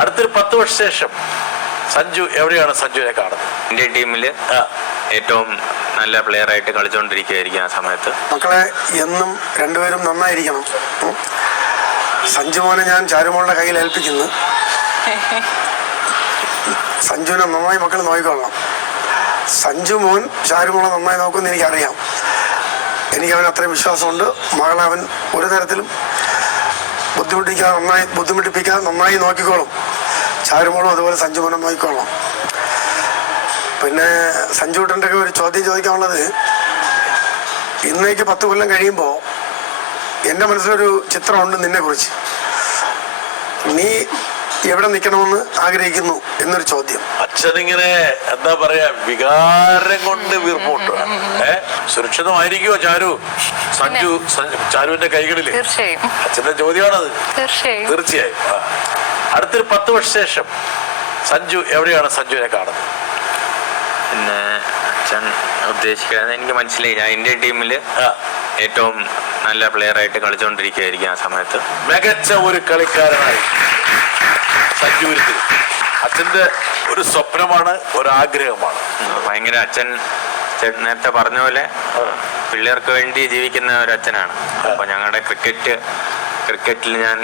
അടുത്തൊരു 10 വർഷ ശേഷം സഞ്ജു എവിടെയാണ് സഞ്ജുവിനെ കാണുന്നത്? ഇന്ത്യൻ ടീമിൽ ഏറ്റവും നല്ല പ്ലെയർ ആയിട്ട് കളിച്ചുകൊണ്ടിരിക്കുകയായിരിക്കും ആ സമയത്ത്. മക്കളെ എന്നും രണ്ടുപേരും നന്നായിരിക്കണം. സഞ്ജു മോനെ ഞാൻ ചാരുമോളുടെ കയ്യിൽ ഏൽപ്പിക്കുന്നു. സഞ്ജുവിനെ നന്നായി മക്കൾ നോക്കിക്കൊള്ളണം. സഞ്ജു മോൻ ചാരുമോളെ നന്നായി നോക്കുമെന്ന് എനിക്കറിയാം. എനിക്കവൻ അത്രയും വിശ്വാസമുണ്ട്. മകളെ അവൻ ഒരു തരത്തിലും ബുദ്ധിമുട്ടിപ്പിക്കാതെ നന്നായി നോക്കിക്കോളും. ചാരുമോളും അതുപോലെ സഞ്ജു മോനെ നോക്കിക്കോളണം. പിന്നെ സഞ്ജുട്ടൻ്റെ ഒരു ചോദ്യം ചോദിക്കാനുള്ളത്, ഇന്നേക്ക് 10 കൊല്ലം കഴിയുമ്പോൾ എൻ്റെ മനസ്സിലൊരു ചിത്രമുണ്ട് നിന്നെക്കുറിച്ച്. നീ എവിടെ നിൽക്കണമെന്ന് ആഗ്രഹിക്കുന്നു എന്നൊരു ചോദ്യം. അച്ഛനിങ്ങനെ എന്താ പറയാ, വികാരം കൊണ്ട് വീർപ്പുണ്ട്. സുരക്ഷിതമായിരിക്കുമോ ചാരു? സഞ്ജു ചാരുവിന്റെ കൈകളിൽ? അച്ഛന്റെ ചോദ്യമാണത്. തീർച്ചയായും. അടുത്തൊരു 10 വർഷ ശേഷം സഞ്ജു എവിടെയാണ് സഞ്ജുവിനെ കാണുന്നത്? പിന്നെ അച്ഛൻ ഉദ്ദേശിക്കുന്നത് എനിക്ക് മനസ്സിലായി. ഞാൻ ഇന്ത്യൻ ടീമിൽ ഏറ്റവും നല്ല പ്ലെയർ ആയിട്ട് കളിച്ചുകൊണ്ടിരിക്കുകയായിരിക്കും ആ സമയത്ത്. മികച്ച ഒരു കളിക്കാരനായി സഞ്ജു അച്ഛന്റെ ഒരു സ്വപ്നമാണ്, ഒരു ആഗ്രഹമാണ്. ഭയങ്കര അച്ഛൻ നേരത്തെ പറഞ്ഞ പോലെ പിള്ളേർക്ക് വേണ്ടി ജീവിക്കുന്ന ഒരു അച്ഛനാണ്. അപ്പൊ ഞങ്ങളുടെ ക്രിക്കറ്റിൽ ഞാൻ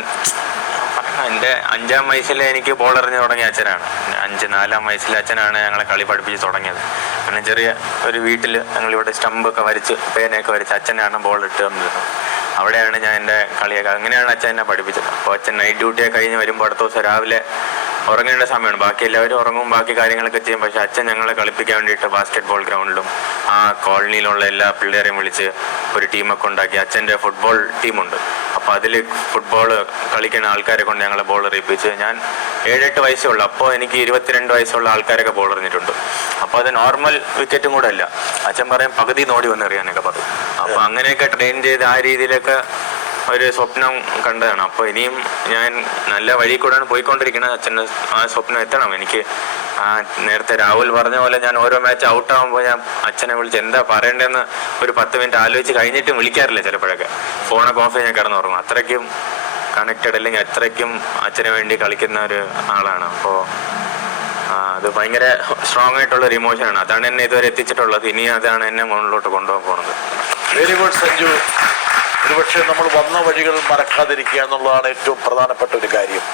എൻ്റെ 5-ാം വയസ്സിൽ എനിക്ക് ബോൾ എറിഞ്ഞ് തുടങ്ങിയ അച്ഛനാണ്. 4-ാം വയസ്സിൽ അച്ഛനാണ് ഞങ്ങളെ കളി പഠിപ്പിച്ച് തുടങ്ങിയത്. പിന്നെ ചെറിയ ഒരു വീട്ടിൽ ഞങ്ങളിവിടെ സ്റ്റമ്പൊക്കെ വരച്ച് പേനയൊക്കെ വരച്ച് അച്ഛനാണ് ബോൾ ഇട്ട് തന്നിരുന്നത്. അവിടെയാണ് ഞാൻ എൻ്റെ കളിയൊക്കെ, അങ്ങനെയാണ് അച്ഛൻ എന്നെ പഠിപ്പിച്ചത്. അപ്പോൾ അച്ഛൻ നൈറ്റ് ഡ്യൂട്ടിയൊക്കെ കഴിഞ്ഞ് വരുമ്പോൾ അടുത്ത ദിവസം രാവിലെ ഉറങ്ങേണ്ട സമയമാണ്. ബാക്കി എല്ലാവരും ഉറങ്ങും, ബാക്കി കാര്യങ്ങളൊക്കെ ചെയ്യും. പക്ഷെ അച്ഛൻ ഞങ്ങളെ കളിപ്പിക്കാൻ വേണ്ടിയിട്ട് ബാസ്കറ്റ് ബോൾ ഗ്രൗണ്ടിലും ആ കോളനിയിലുള്ള എല്ലാ പിള്ളേരെയും വിളിച്ച് ഒരു ടീമൊക്കെ ഉണ്ടാക്കി. അച്ഛൻ്റെ ഫുട്ബോൾ ടീമുണ്ട്. അപ്പോൾ അതിൽ ഫുട്ബോൾ കളിക്കുന്ന ആൾക്കാരെ കൊണ്ട് ഞങ്ങളെ ബോൾ എറിയിപ്പിച്ച്. ഞാൻ 7-8 വയസ്സേ ഉള്ളൂ. അപ്പോൾ എനിക്ക് 22 വയസ്സുള്ള ആൾക്കാരൊക്കെ ബോൾ എറിഞ്ഞിട്ടുണ്ട്. അപ്പോൾ അത് നോർമൽ വിക്കറ്റും കൂടെ അല്ല. അച്ഛൻ പറയും പകുതി നോടി വന്ന് എറിയാനൊക്കെ പറയും. അപ്പോൾ അങ്ങനെയൊക്കെ ട്രെയിൻ ചെയ്ത് ആ രീതിയിലൊക്കെ ഒരു സ്വപ്നം കണ്ടതാണ്. അപ്പോൾ ഇനിയും ഞാൻ നല്ല വഴി കൂടെയാണ് പോയിക്കൊണ്ടിരിക്കുന്നത്. അച്ഛൻ്റെ ആ സ്വപ്നം എത്തണം എനിക്ക്. നേരത്തെ രാഹുൽ പറഞ്ഞ പോലെ ഞാൻ ഓരോ മാച്ച് ഔട്ടാകുമ്പോൾ ഞാൻ അച്ഛനെ വിളിച്ച് എന്താ പറയേണ്ടതെന്ന് ഒരു 10 മിനിറ്റ് ആലോചിച്ച് കഴിഞ്ഞിട്ടും വിളിക്കാറില്ല. ചിലപ്പോഴൊക്കെ ഫോണൊക്കെ ഓഫ് ചെയ്ത് ഞാൻ കിടന്നുറങ്ങും. അത്രയ്ക്കും കണക്റ്റഡ്, അല്ലെങ്കിൽ അത്രയ്ക്കും അച്ഛന് വേണ്ടി കളിക്കുന്ന ഒരു ആളാണ്. അപ്പോൾ അത് ഭയങ്കര സ്ട്രോങ് ആയിട്ടുള്ളൊരു ഇമോഷനാണ്. അതാണ് എന്നെ ഇതുവരെ എത്തിച്ചിട്ടുള്ളത്. ഇനി അതാണ് എന്നെ മുകളിലോട്ട് കൊണ്ടുപോകാൻ പോകുന്നത്. Very good Sanju. ഒരുപക്ഷെ നമ്മൾ വന്ന വഴികൾ മറക്കാതിരിക്കുക എന്നുള്ളതാണ് ഏറ്റവും പ്രധാനപ്പെട്ട ഒരു കാര്യം.